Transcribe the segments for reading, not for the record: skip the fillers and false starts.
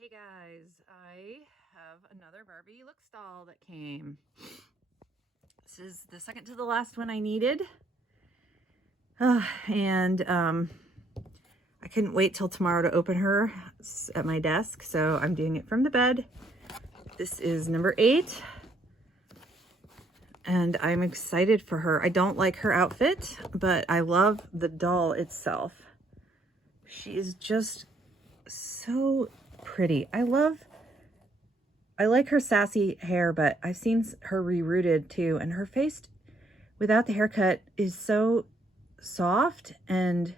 Hey guys, I have another Barbie look doll that came. This is the second to the last one I needed. And I couldn't wait till tomorrow to open her at my desk, so I'm doing it from the bed. This is number 8. And I'm excited for her. I don't like her outfit, but I love the doll itself. She is just so pretty. I like her sassy hair, but I've seen her rerooted too. And her face without the haircut is so soft, and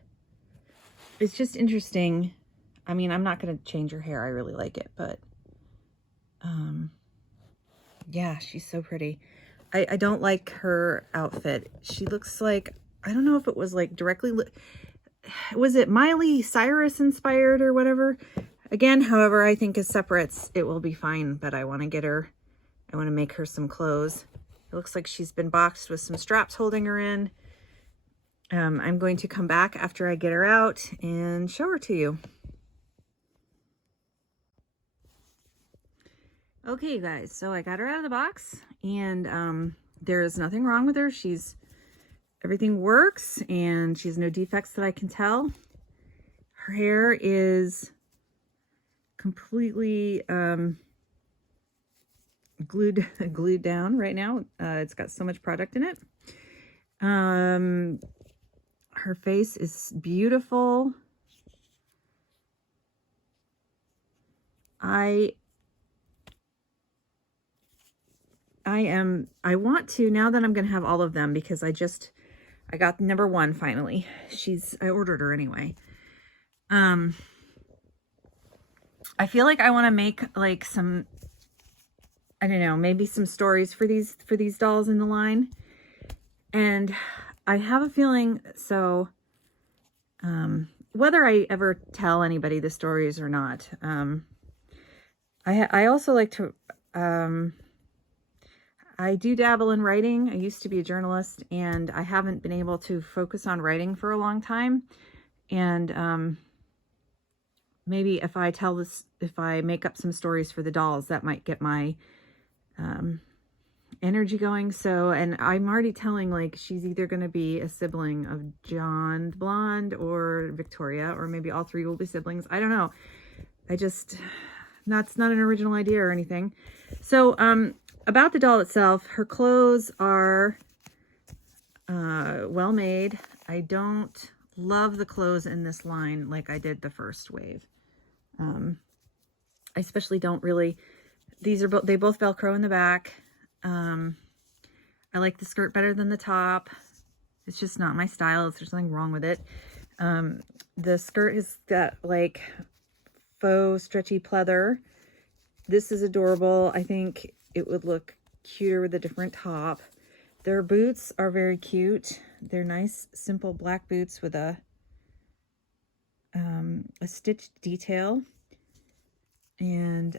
it's just interesting. I mean, I'm not going to change her hair. I really like it, but yeah, she's so pretty. I don't like her outfit. She looks like, I don't know if it was like directly, was it Miley Cyrus inspired or whatever? Again, however, I think as separates, it will be fine, but I want to get her, I want to make her some clothes. It looks like she's been boxed with some straps holding her in. I'm going to come back after I get her out and show her to you. Okay, guys, so I got her out of the box, and there is nothing wrong with her. Everything works, and she has no defects that I can tell. Her hair is completely glued down right now. It's got so much product in it. Her face is beautiful. I want to, now that I'm going to have all of them, because I got number 1 finally. I ordered her anyway. I feel like I want to make like some, I don't know, maybe some stories for these dolls in the line. And I have a feeling, so whether I ever tell anybody the stories or not, I also like to, I do dabble in writing. I used to be a journalist, and I haven't been able to focus on writing for a long time. And maybe if I make up some stories for the dolls, that might get my energy going. So, and I'm already telling, like, she's either going to be a sibling of John the Blonde or Victoria, or maybe all 3 will be siblings. I don't know. That's not an original idea or anything. So, about the doll itself, her clothes are well made. I don't love the clothes in this line like I did the first wave. I especially don't really, they both Velcro in the back. I like the skirt better than the top. It's just not my style. There's nothing wrong with it. The skirt has got like faux stretchy pleather. This is adorable. I think it would look cuter with a different top. Their boots are very cute. They're nice, simple black boots with a stitched detail. And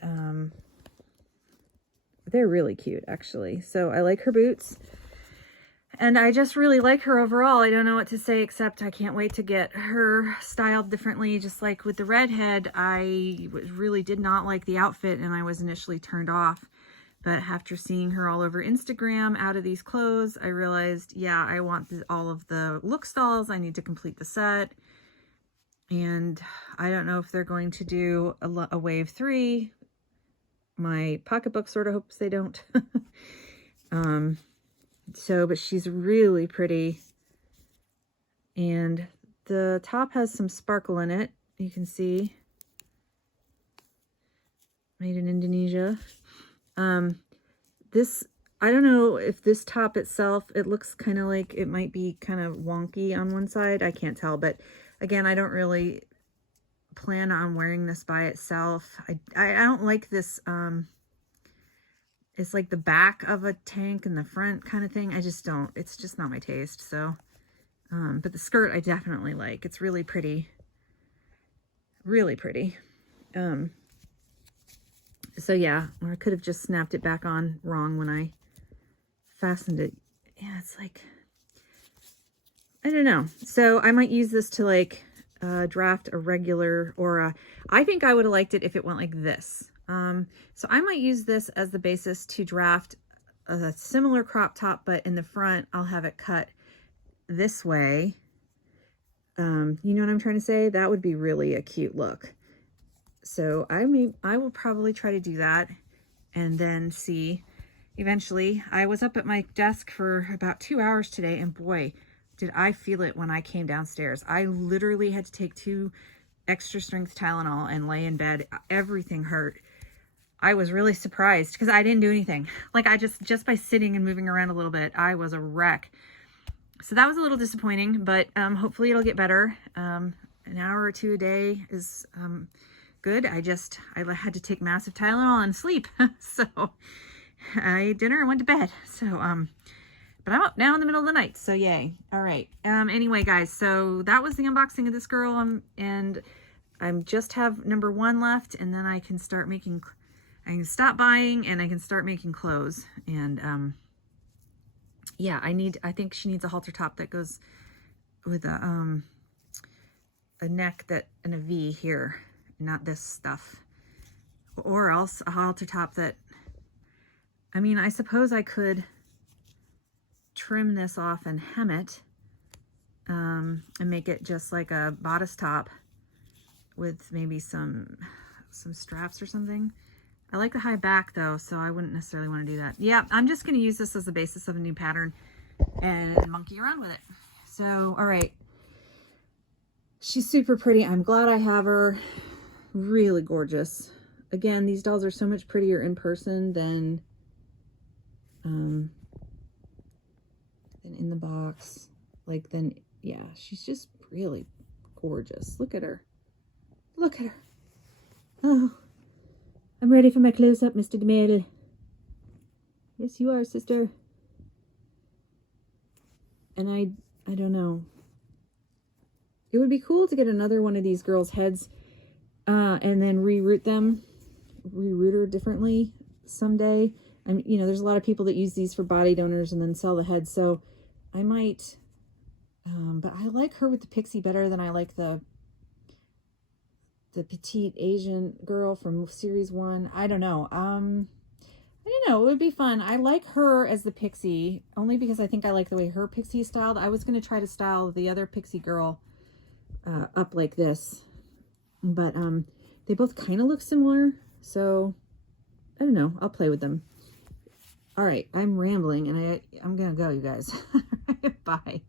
they're really cute, actually. So I like her boots. And I just really like her overall. I don't know what to say, except I can't wait to get her styled differently. Just like with the redhead, I really did not like the outfit, and I was initially turned off. But after seeing her all over Instagram out of these clothes, I realized, yeah, I want all of the look dolls. I need to complete the set. And I don't know if they're going to do a wave 3. My pocketbook sort of hopes they don't. But she's really pretty. And the top has some sparkle in it. You can see. Made in Indonesia. I don't know if this top itself, it looks kind of like it might be kind of wonky on one side. I can't tell, but again, I don't really plan on wearing this by itself. I don't like this, it's like the back of a tank and the front kind of thing. I just don't, it's just not my taste. So, but the skirt I definitely like. It's really pretty, really pretty. So yeah, or I could have just snapped it back on wrong when I fastened it. Yeah, it's like, I don't know. So I might use this to like draft a regular, or I think I would have liked it if it went like this. So I might use this as the basis to draft a similar crop top, but in the front, I'll have it cut this way. You know what I'm trying to say? That would be really a cute look. So I will probably try to do that and then see. Eventually, I was up at my desk for about 2 hours today, and boy, did I feel it when I came downstairs. I literally had to take 2 extra strength Tylenol and lay in bed. Everything hurt. I was really surprised because I didn't do anything. Like I just by sitting and moving around a little bit, I was a wreck. So that was a little disappointing, but hopefully it'll get better. An hour or 2 a day is good. I had to take massive Tylenol and sleep. So I ate dinner and went to bed. So, but I'm up now in the middle of the night. So yay. All right. Anyway, guys, so that was the unboxing of this girl. And I just have number 1 left, and then I can start making, I can stop buying and I can start making clothes. And, yeah, I think she needs a halter top that goes with a neck and a V here, not this stuff. Or else a halter top that, I mean, I suppose I could trim this off and hem it, and make it just like a bodice top with maybe some straps or something. I like the high back though, so I wouldn't necessarily want to do that. Yeah, I'm just going to use this as the basis of a new pattern and monkey around with it. So, all right. She's super pretty. I'm glad I have her. Really gorgeous. Again, these dolls are so much prettier in person than in the box. Yeah, she's just really gorgeous. Look at her. Look at her. Oh, I'm ready for my close-up, Mr. DeMille. Yes, you are, sister. And I don't know. It would be cool to get another one of these girls' heads and then reroute her differently someday. You know, there's a lot of people that use these for body donors and then sell the heads. So I might, but I like her with the pixie better than I like the petite Asian girl from series 1. I don't know. I don't know. It would be fun. I like her as the pixie only because I think I like the way her pixie is styled. I was going to try to style the other pixie girl up like this, but they both kind of look similar. So I don't know. I'll play with them. All right. I'm rambling and I'm going to go, you guys. Bye.